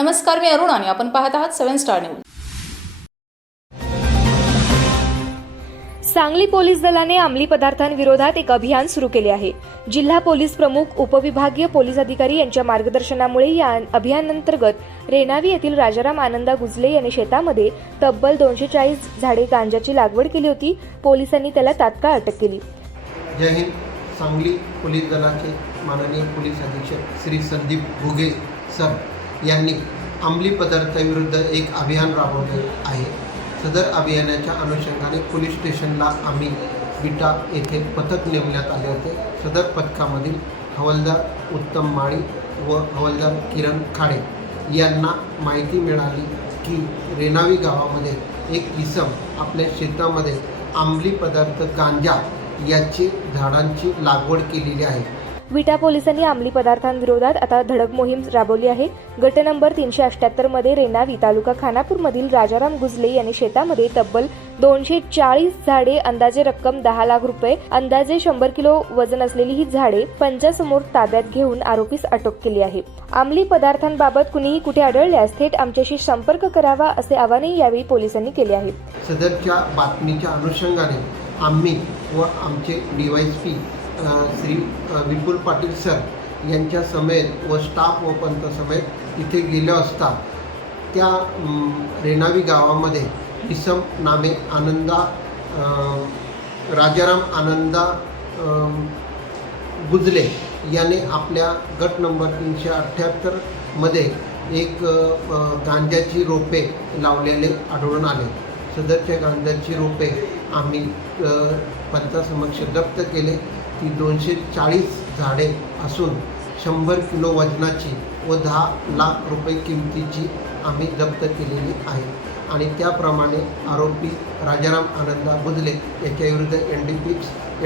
नमस्कार मी अरुण आणि आपण पाहत आहात seven star news. Sangli police दलाने अंमली पदार्थांविरोधात एक अभियान सुरू केले आहे. जिल्हा पोलीस प्रमुख उपविभागीय पोलीस अधिकारी यांच्या मार्गदर्शनामुळे या अभियानांतर्गत रेणावी येथील राजाराम आनंदा गुजले यांनी शेतामध्ये तब्बल दोनशे चाळीस झाडे गांजाची लागवड केली होती. पोलिसांनी त्याला तात्काळ अटक केली. जय हिंद. सांगली पोलीस दलाचे माननीय पोलीस अधीक्षक श्री संदीप घुगे सर यांनी अंमली पदार्थाविरुद्ध एक अभियान राबवले आहे. सदर अभियानाच्या अनुषंगाने पोलीस स्टेशनला आम्ही विटा येथे पथक नेमण्यात आले होते. सदर पथकामधील हवलदार उत्तम माळी व हवलदार किरण खाडे यांना माहिती मिळाली की रेणावी गावामध्ये एक इसम आपल्या शेतामध्ये अंमली पदार्थ गांजा याची झाडांची लागवड केलेली आहे. विटा पोलिसांनी अंमली पदार्थांविरोधात आता धडक मोहीम राबवली आहे. गट नंबर तीनशे अठ्याहत्तरमध्ये रेणावी तालुका खानापूरमधील राजाराम गुजले यांनी शेतामध्ये तब्बल दोनशे चाळीस झाडे अंदाजे रक्कम दहा लाख रुपये अंदाजे शंभर किलो वजन असलेली ही झाडे पंचासमोर ताब्यात घेऊन आरोपीस अटक केली आहे. अंमली पदार्थांबाबत कुणीही कुठे आढळल्यास थेट आमच्याशी संपर्क करावा असे आवाहनही यावेळी पोलिसांनी केले आहे. सदरच्या बातमीच्या अनुषंगाने आम्ही व आमचे D P Shri Vipul Patil sir यांच्या समेत व स्टाफ व पंत समेत इथे गेलो असता त्या रेणावी गावामध्ये इसम नामे आनंदा राजाराम आनंदा गुजले याने आपल्या गट नंबर तीनशे अठ्ठ्याहत्तरमध्ये एक गांज्याची गांजाची रोपे लावलेले आढळून आले. सदरच्या गांजाची रोपे आम्ही अ, पंचासमक्ष जप्त केले. ती दोनशे चाळीस झाडे असून शंभर किलो वजनाची व दहा लाख रुपये किमतीची आम्ही जप्त केलेली आहे. आणि त्याप्रमाणे आरोपी राजाराम आनंदा बुधले याच्याविरुद्ध N D P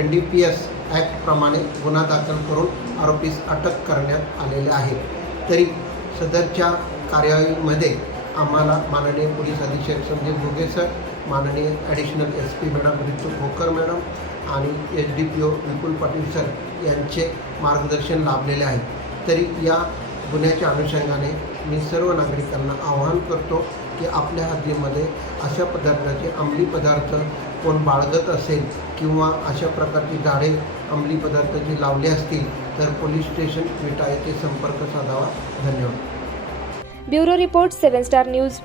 N D P S ॲक्टप्रमाणे गुन्हा दाखल करून आरोपीस अटक करण्यात आलेले आहे. तरी सदरच्या कार्यवाहीमध्ये आम्हाला माननीय पोलीस अधीक्षक संजय भोगे सर माननीय additional S P madam Ritu Khokar madam आणि S D P O Vipul Patil sir यांचे मार्गदर्शन लाभलेले आहे. तरी या गुन्ह्याच्या अनुषंगाने मी सर्व नागरिकांना आवाहन करतो की आपल्या हद्दीमध्ये अशा पदार्थाचे अंमली पदार्थ कोण बाळगत असेल किंवा अशा प्रकारची झाडे अंमली पदार्थाची लावली असतील तर पोलीस स्टेशन विटा येथे संपर्क साधावा. धन्यवाद. Bureau report seven star news